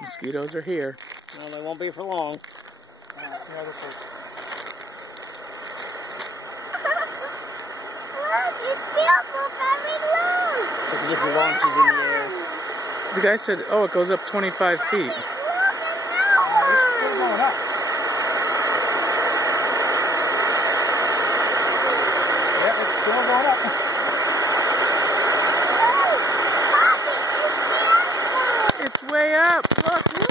Mosquitoes are here. No, they won't be for long. It just launches in the air. The guy said, oh, it goes up 25 feet. It's still going up. Yeah, it's still going up. It's way up. Look. Woo!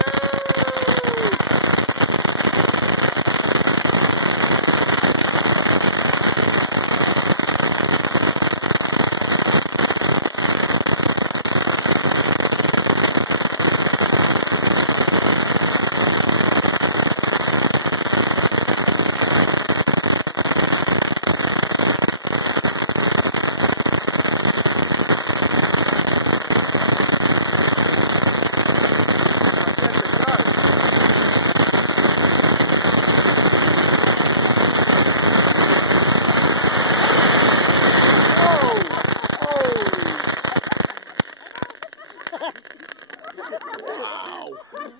Wow.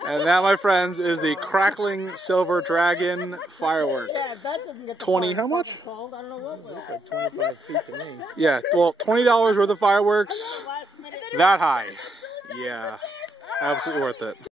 And that, my friends, is the crackling silver dragon firework. 20, how much? I don't know what was. Like 25 feet to me. Yeah, well, $20 worth of fireworks. That high. Yeah, absolutely worth it.